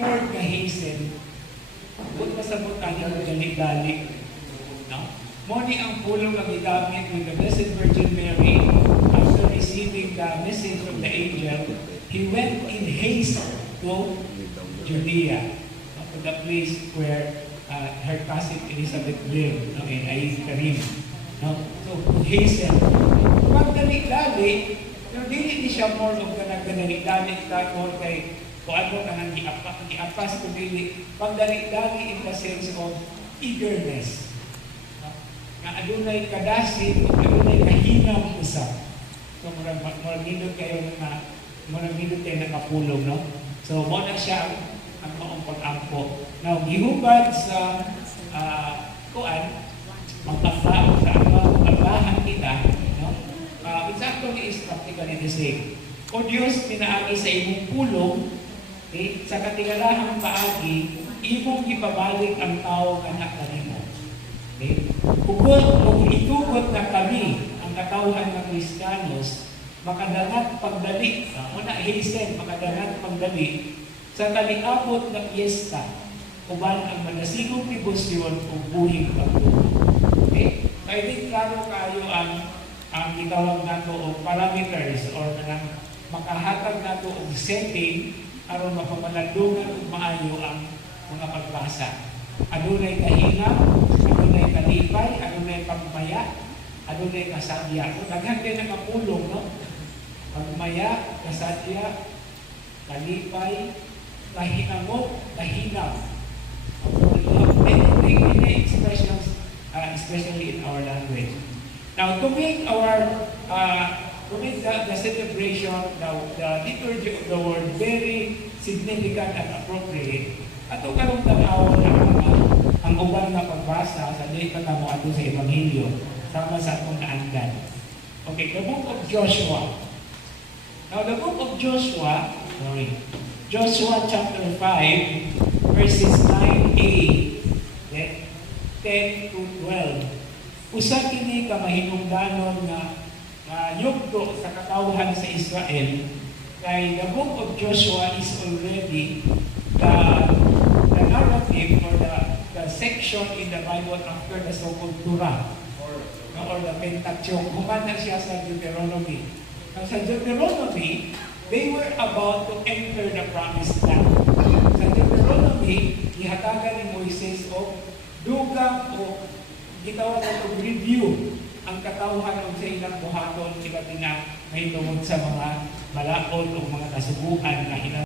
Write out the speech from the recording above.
word nga hasten, kung masabot ang yung dali-dali. No? Moni ang pulong na gigamit with the Blessed Virgin Mary after receiving the message from the angel. He went in haste to Judea, to the place where her cousin Elizabeth lived, no, in Ain Karim. No? So, to hasten. Pag dali-dali, pero dili siya more of ganag-dali-dali more kay kung ano ka nang giapas kung dili. Pag dali-dali in the sense of eagerness. No? Nga adunay kadasin, adunay kahinam usap. So, murag nindot kayo na murag nindot kayo nakapulong, no? So, muna siya ang maong pag-ampo. Now, gihubad sa kuan, magpagbaon sa pagbahan kita, no? It's actually is practically the same. O Diyos, pinaagi sa imong pulong, okay? Sa katingalahang paagi, imong ipabalik ang tao nga nakanimo. Okay? Kung itugot na kami, ang katawhan ng Kristiyanos, makadangat pagdali, muna hasten, makadangat pagdali, sa taliabot na piyesta, uban ang manasigong debosyon o buhing pagtuto. Okay? Kaya din klaro kayo ang gitawag nato o parameters or kanang makahatag nato og setting aron mapamalandungan ug maayo ang mga pagbasa. Adunay kahinga, adunay kalipay, adunay pagmaya, adunay kasadya. So, daghan din nakapulong, no? Pagmaya, kasadya, kalipay, kahinamot, kahinam. Many expressions, especially in our language. Now, to make the celebration, the liturgy of the word very significant and appropriate, ato karong tanawon ang uban na pagbasa sa dili katamo ato sa Ebanghelyo sama sa atong naandan. Okay, the book of Joshua. Now, the book of Joshua chapter 5, verses 9a, 10 to 12. Usa kini ka mahinungdanon nga yugto sa katawhan sa Israel, kay the book of Joshua is already the narrative or the section in the Bible after the so-called Torah or the Pentateuch. Humana siya sa Deuteronomy. Now, sa Deuteronomy, they were about to enter the promised land. Sa Deuteronomy, ihatagan ni Moises o dugang o gitawag na review ang katawhan o sa ilang buhaton sila may tungod sa mga balaod o mga kasubukan na